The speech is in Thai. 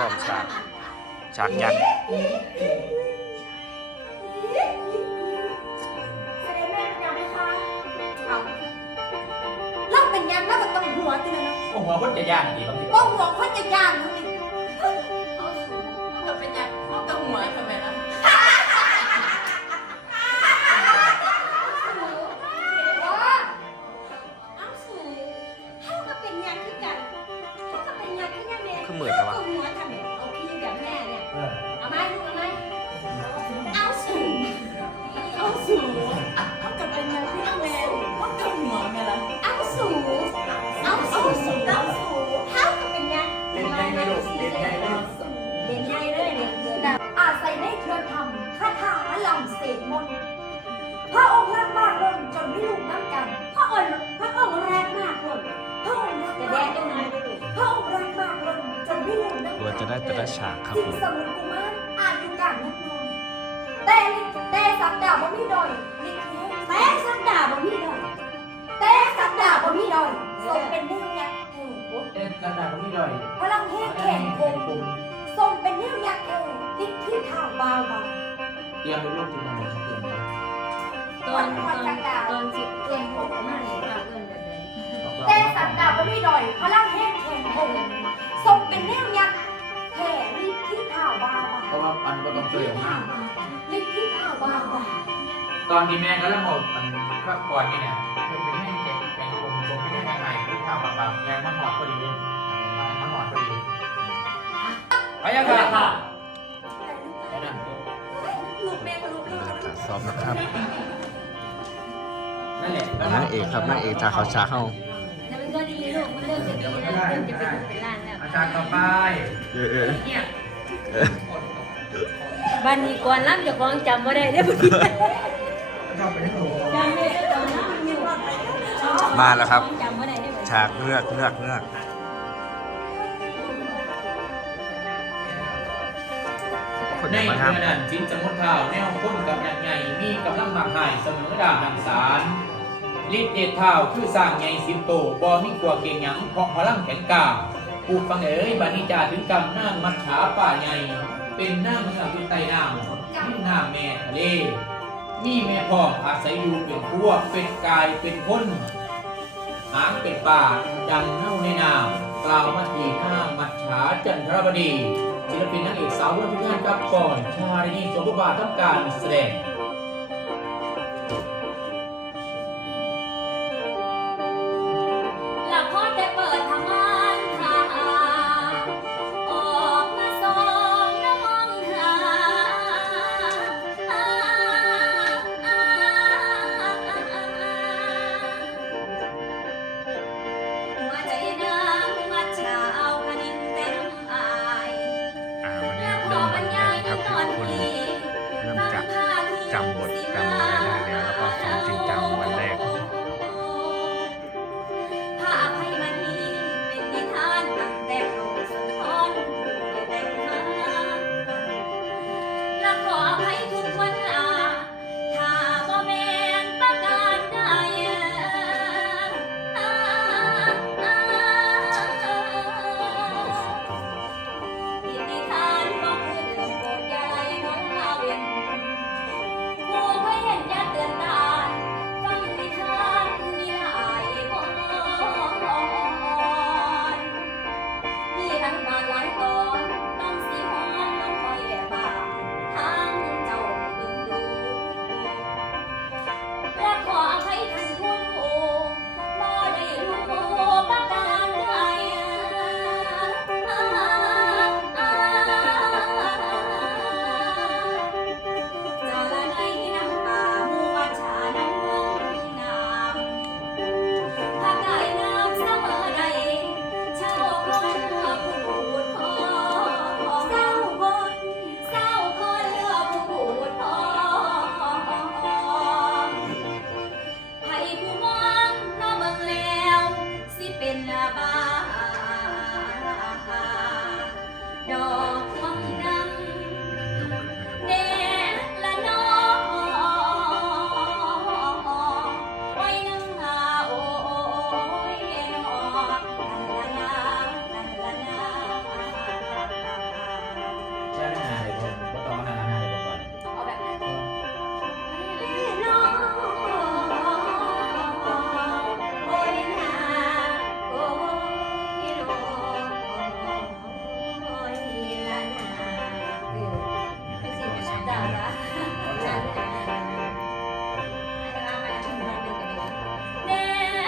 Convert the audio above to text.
ซ้อมฉากฉากยักษ์แสดงแม่เป็นยังไงคะเอาเล่าเป็นยังเล่ากับต้องหัวตีเลยนะโอ้หัวคนจะย่านดีบางทีว่าหัวคนจะย่านทั้งนี้เอาสูงกับเป็นยักษ์เอากับหัวทำไมล่ะว่าเอาสูงเท่ากับเป็นยังคือกันเท่ากับเป็นยังคือยังแม่คือเหมือนกันวะ กมนพระองค์รักมากล้นจนไม่ลูกน้ำกัน พระองค์พระองค์รักมากล้นพระองค์รักมากล้นพระองค์รักมากล้นจนไม่ลูกน้ำกันกลัวจะได้แต่ละฉากครับผมสมุนกุมารอายุการนักนอนแต่แต่สักดาห์บ่มีดอยลิขิตแต่สักดาห์บ่มีดอยแต่สักดาห์บ่มีดอยทรงเป็นเนื่องยักษ์เทเอ๊ะระดับนี้เลยพลังเทพแข่งคงทรงเป็นนิ้วยักษ์เอวติดที่ข่าวบาวบาง เตรียมลูกๆที่มาหมดทั้งคืนเลยตอนตอนตอนสิบเอ็มผมมาเนี่ยว่าเอิ้นแบบไหนแต่สัตว์ดาบไม่ดอยพลังแห้งแข็งคงทรงเป็นนิ้วยักษ์แผ่ลิดที่ข่าวบาบาเพราะว่าอันก็ต้องเตรียมมากลิดที่ข่าวบาบาตอนที่แม่ก็เริ่มหมดมันข้าวก่อนนี่เนี่ยมันเป็นให้แข็งแข็งคงคงไม่ได้ง่ายๆที่ข่าวบางๆงานมันหอดพอดีเลยมันหอดพอดีไปยังไงค่ะ ซ้อมนะครับนั่นแหละนางเอกครับนางเอกจากเขาฉากเข้าแต่มันก็ดีลูกมันเริ่มจะดีแล้วเริ่มจะเป็นเป็นล้านแล้วอาจารย์ต่อไปเออเออเนี่ยเออบันนี้ก่อนรับจะฟ้องจำไม่ได้ได้อพอดีชอบไปที่หนูจำไม่ได้ตอนนั้นอยู่มาแล้วครับจำไม่ได้ได้อฉากเงือกเงือกเงือก ในเมื่อนั้นจินสมุทรเท้าแนวพ้นกับยักษ์ใหญ่มีกำลังมากหายเสมอดาบนำสารฤทธิ์เดชเท้าคือสร้างใหญ่สิบโตบอมีกลัวเก่งหยังเพราะพลังแข็งกล้าผู้ฟังเอ๋ยบานิจาถึงกำนางมัจฉาป่าใหญ่เป็นหน้าเมืองอยู่ใต้น้ำมีน้ำแม่ทะเลมีแม่พ่ออาศัยอยู่เป็นพวกเป็นกายเป็นคนหางเป็นป่าดังเน่าในน้ำ ราวมาทีหน้ามัจฉาจันทรบดีศิลปินนักเอกสาวรุ่นพิการกับก่อนชาลินีสมบูรณ์ทำการแสดง